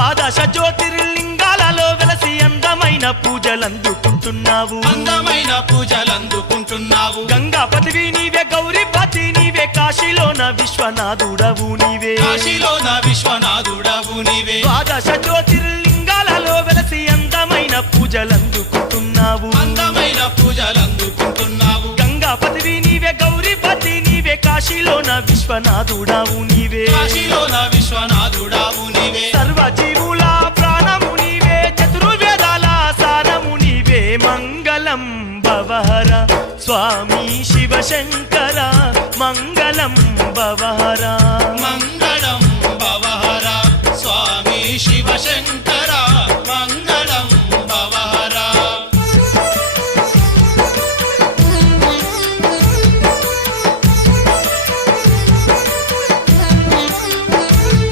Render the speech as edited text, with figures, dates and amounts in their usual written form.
ద్వాదశ జ్యోతిర్లింగాలలో వెలసి అందమైన పూజలందుకుంటున్నావు గంగాపతివి నీవే గౌరీపతి నీవే కాశీలోన విశ్వనాథుడవు నీవే ద్వాదశ జ్యోతిర్లింగాలలో వెలసి అందమైన పూజలందుకుంటున్నావు గంగాపతివి నీవే గౌరీపతి నీవే కాశీలోన విశ్వనాథుడవు నీవే సర్వజీవుల ప్రాణము నీవే చతుర్వేదాల సారము నీవే మంగళం భవహర స్వామి శివశంకర మంగళం భవహర